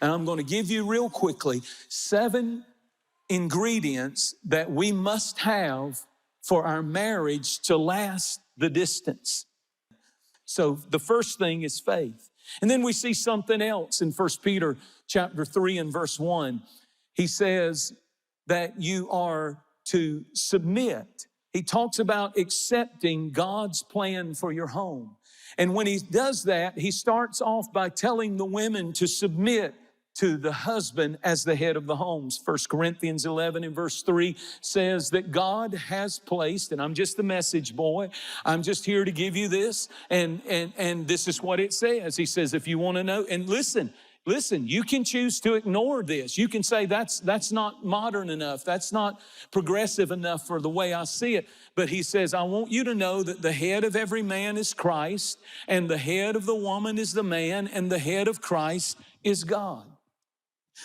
And I'm going to give you real quickly 7 ingredients that we must have for our marriage to last the distance. So the first thing is faith. And then we see something else in 1 Peter chapter 3 and verse 1. He says that you are to submit. He talks about accepting God's plan for your home. And when he does that, he starts off by telling the women to submit to the husband as the head of the homes. 1 Corinthians 11 and verse 3 says that God has placed, and I'm just the message boy, I'm just here to give you this, and this is what it says. He says, if you want to know, and listen, you can choose to ignore this. You can say that's not modern enough. That's not progressive enough for the way I see it. But he says, I want you to know that the head of every man is Christ, and the head of the woman is the man, and the head of Christ is God.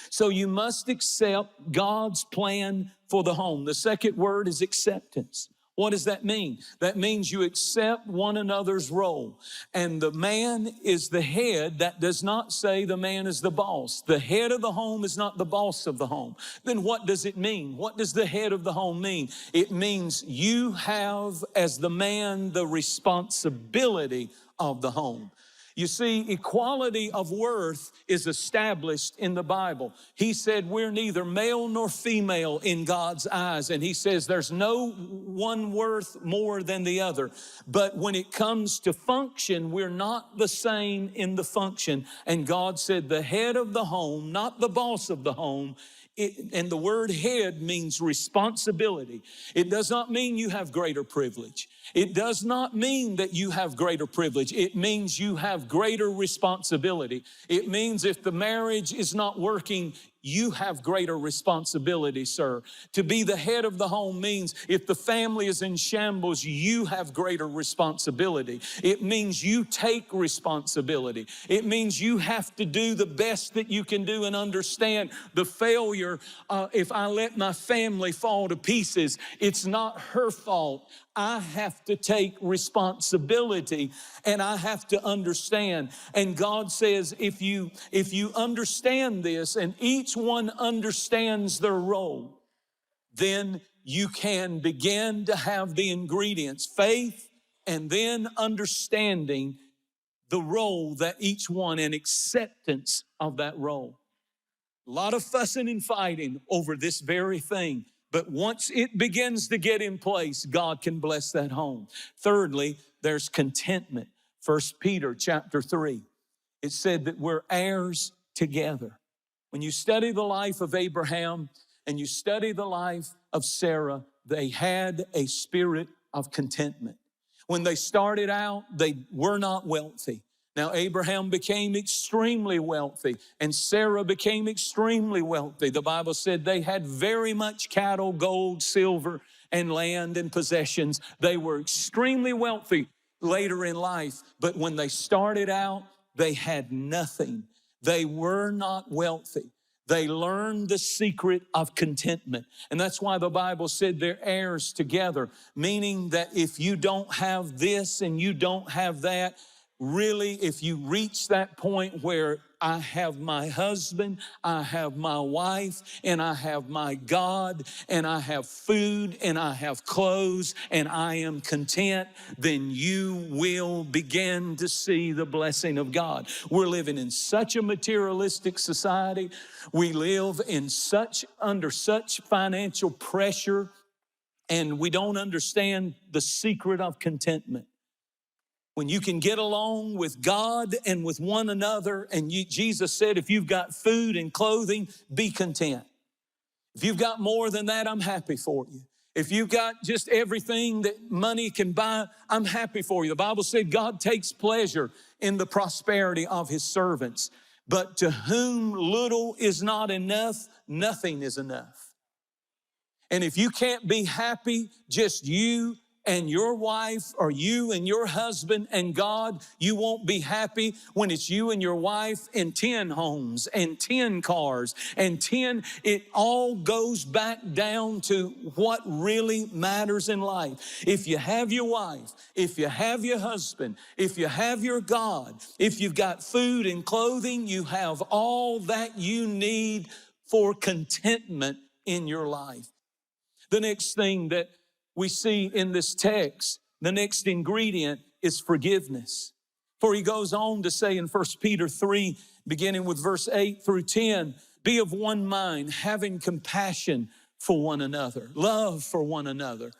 So you must accept God's plan for the home. The second word is acceptance. What does that mean? That means you accept one another's role. And the man is the head. That does not say the man is the boss. The head of the home is not the boss of the home. Then what does it mean? What does the head of the home mean? It means you have, as the man, the responsibility of the home. You see, equality of worth is established in the Bible. He said we're neither male nor female in God's eyes. And he says there's no one worth more than the other. But when it comes to function, we're not the same in the function. And God said the head of the home, not the boss of the home. And the word head means responsibility. It does not mean you have greater privilege. It does not mean that you have greater privilege. It means you have greater responsibility. It means if the marriage is not working, you have greater responsibility, sir. To be the head of the home means if the family is in shambles, you have greater responsibility. It means you take responsibility. It means you have to do the best that you can do and understand the failure. If I let my family fall to pieces, it's not her fault. I have to take responsibility and I have to understand. And God says, if you understand this and each one understands their role, then you can begin to have the ingredients, faith, and then understanding the role that each one and acceptance of that role. A lot of fussing and fighting over this very thing. But once it begins to get in place, God can bless that home. Thirdly, there's contentment. 1 Peter chapter 3, it said that we're heirs together. When you study the life of Abraham and you study the life of Sarah, they had a spirit of contentment. When they started out, they were not wealthy. Now, Abraham became extremely wealthy, and Sarah became extremely wealthy. The Bible said they had very much cattle, gold, silver, and land and possessions. They were extremely wealthy later in life, but when they started out, they had nothing. They were not wealthy. They learned the secret of contentment. And that's why the Bible said they're heirs together, meaning that if you don't have this and you don't have that, really, if you reach that point where I have my husband, I have my wife, and I have my God, and I have food, and I have clothes, and I am content, then you will begin to see the blessing of God. We're living in such a materialistic society. We live in under such financial pressure, and we don't understand the secret of contentment. When you can get along with God and with one another, and Jesus said, if you've got food and clothing, be content. If you've got more than that, I'm happy for you. If you've got just everything that money can buy, I'm happy for you. The Bible said God takes pleasure in the prosperity of his servants. But to whom little is not enough, nothing is enough. And if you can't be happy, just you and your wife, or you and your husband and God, you won't be happy when it's you and your wife in 10 homes and 10 cars and 10. It all goes back down to what really matters in life. If you have your wife, if you have your husband, if you have your God, if you've got food and clothing, you have all that you need for contentment in your life. The next thing that we see in this text, the next ingredient is forgiveness. For he goes on to say in 1 Peter 3, beginning with verse 8 through 10, be of one mind, having compassion for one another, love for one another,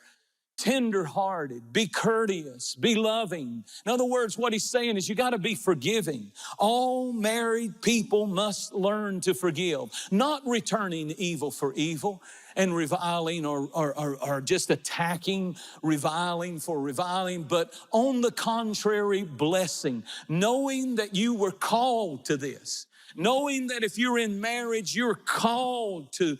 tender-hearted, be courteous, be loving. In other words, what he's saying is you got to be forgiving. All married people must learn to forgive, not returning evil for evil and reviling or just attacking, reviling for reviling, but on the contrary, blessing, knowing that you were called to this, knowing that if you're in marriage, you're called to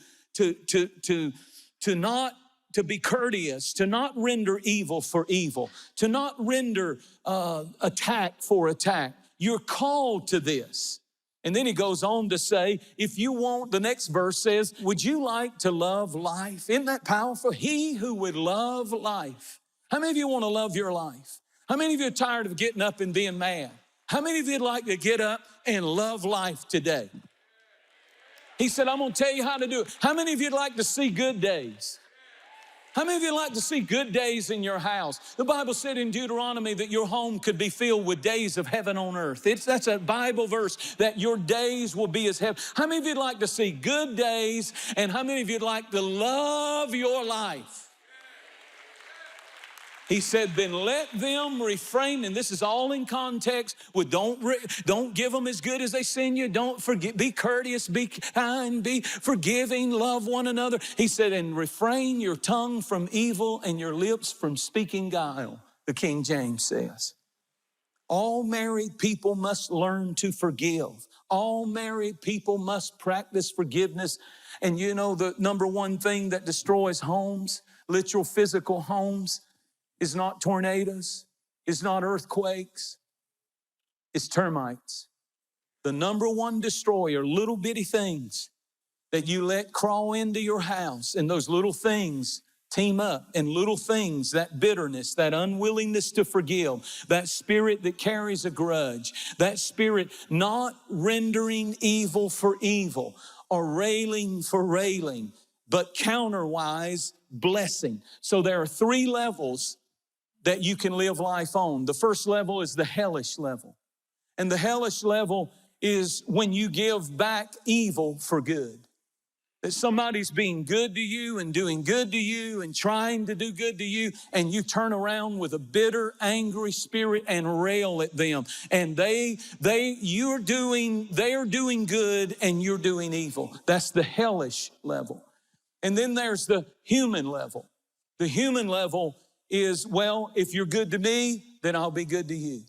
not to be courteous, to not render evil for evil, to not render attack for attack. You're called to this. And then he goes on to say, if you want, the next verse says, would you like to love life? Isn't that powerful? He who would love life. How many of you want to love your life? How many of you are tired of getting up and being mad? How many of you would like to get up and love life today? He said, I'm going to tell you how to do it. How many of you would like to see good days? How many of you like to see good days in your house? The Bible said in Deuteronomy that your home could be filled with days of heaven on earth. That's a Bible verse, that your days will be as heaven. How many of you like to see good days, and how many of you like to love your life? He said, then let them refrain, and this is all in context with don't give them as good as they send you. Don't forget, be courteous, be kind, be forgiving, love one another. He said, and refrain your tongue from evil and your lips from speaking guile, the King James says. All married people must learn to forgive. All married people must practice forgiveness. And you know, the number one thing that destroys homes, literal physical homes, is not tornadoes, is not earthquakes, it's termites. The number one destroyer, little bitty things that you let crawl into your house, and those little things team up, and little things, that bitterness, that unwillingness to forgive, that spirit that carries a grudge, that spirit not rendering evil for evil or railing for railing, but counterwise blessing. So there are 3 levels that you can live life on. The first level is the hellish level. And the hellish level is when you give back evil for good. That somebody's being good to you and doing good to you and trying to do good to you, and you turn around with a bitter, angry spirit and rail at them. And they're doing good and you're doing evil. That's the hellish level. And then there's the human level. The human level is, well, if you're good to me, then I'll be good to you.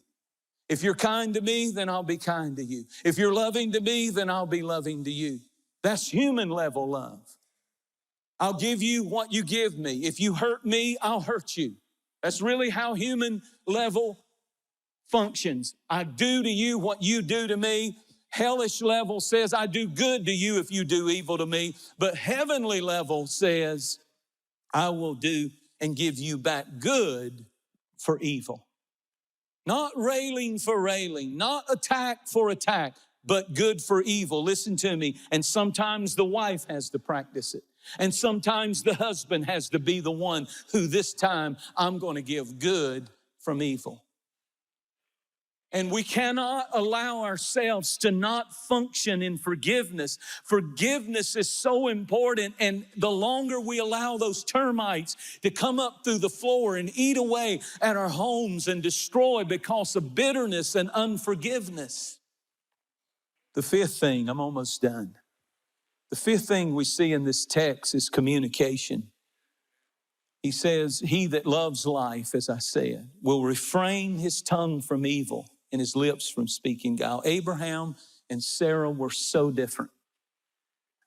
If you're kind to me, then I'll be kind to you. If you're loving to me, then I'll be loving to you. That's human level love. I'll give you what you give me. If you hurt me, I'll hurt you. That's really how human level functions. I do to you what you do to me. Hellish level says I do good to you if you do evil to me. But heavenly level says I will do and give you back good for evil. Not railing for railing, not attack for attack, but good for evil. Listen to me. And sometimes the wife has to practice it. And sometimes the husband has to be the one who this time I'm going to give good from evil. And we cannot allow ourselves to not function in forgiveness. Forgiveness is so important, and the longer we allow those termites to come up through the floor and eat away at our homes and destroy because of bitterness and unforgiveness. The 5th thing, I'm almost done. The 5th thing we see in this text is communication. He says, he that loves life, as I said, will refrain his tongue from evil and his lips from speaking guile. Abraham and Sarah were so different.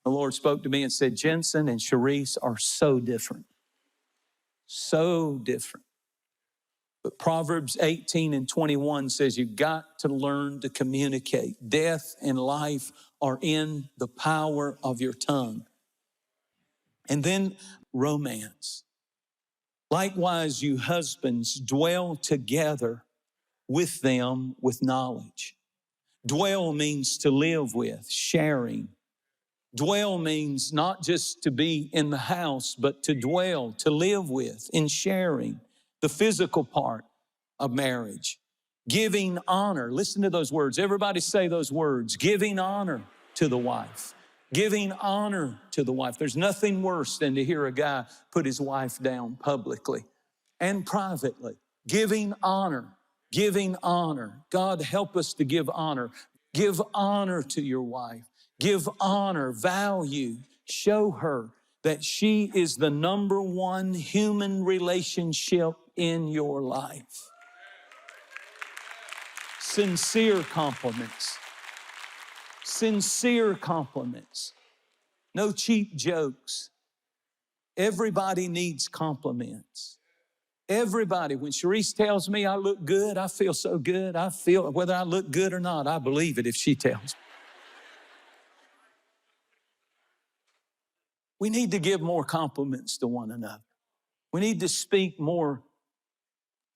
The Lord spoke to me and said, Jentezen and Sharice are so different. So different. But Proverbs 18:21 says you've got to learn to communicate. Death and life are in the power of your tongue. And then romance. Likewise, you husbands, dwell together with them with knowledge. Dwell means to live with, sharing. Dwell means not just to be in the house, but to dwell, to live with, in sharing. The physical part of marriage. Giving honor. Listen to those words. Everybody say those words. Giving honor to the wife. Giving honor to the wife. There's nothing worse than to hear a guy put his wife down publicly and privately. Giving honor. Giving honor. God, help us to give honor. Give honor to your wife. Give honor, value. Show her that she is the number one human relationship in your life. Sincere compliments. Sincere compliments. No cheap jokes. Everybody needs compliments. Everybody. When Sharice tells me I look good, I feel so good. I feel, whether I look good or not, I believe it if she tells me. We need to give more compliments to one another. We need to speak more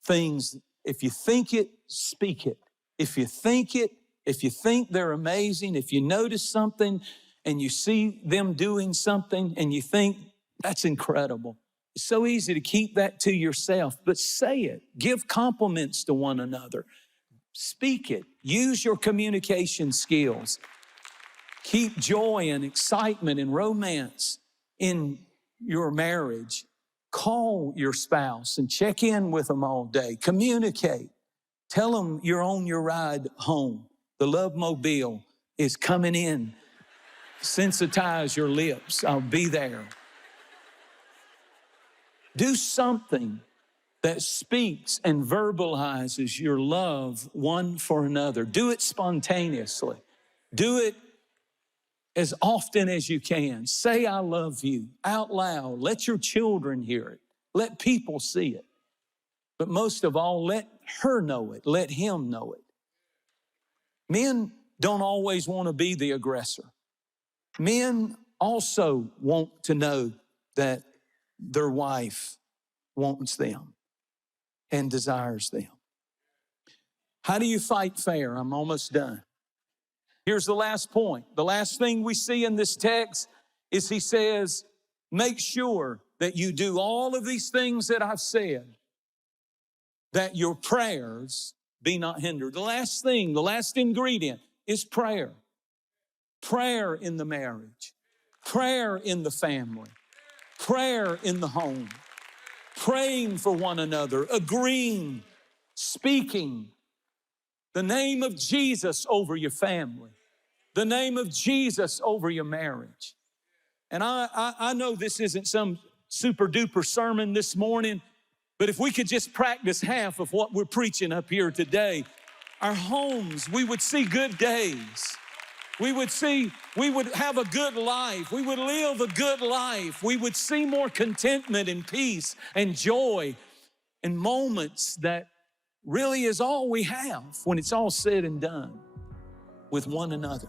things. If you think it, speak it. If you think it, if you think they're amazing, if you notice something and you see them doing something and you think, that's incredible. It's so easy to keep that to yourself, but say it. Give compliments to one another. Speak it. Use your communication skills. Keep joy and excitement and romance in your marriage. Call your spouse and check in with them all day. Communicate. Tell them you're on your ride home. The Love Mobile is coming in. Sensitize your lips. I'll be there. Do something that speaks and verbalizes your love one for another. Do it spontaneously. Do it as often as you can. Say, I love you out loud. Let your children hear it. Let people see it. But most of all, let her know it. Let him know it. Men don't always want to be the aggressor. Men also want to know that their wife wants them and desires them. How do you fight fair? I'm almost done. Here's the last point. The last thing we see in this text is he says, make sure that you do all of these things that I've said, that your prayers be not hindered. The last thing, the last ingredient is prayer. Prayer in the marriage. Prayer in the family. Prayer in the home. Praying for one another, agreeing, speaking the name of Jesus over your family, the name of Jesus over your marriage. And I know this isn't some super duper sermon this morning, but if we could just practice half of what we're preaching up here today, our homes, we would see good days. We would have a good life. We would live a good life. We would see more contentment and peace and joy and moments that really is all we have when it's all said and done with one another.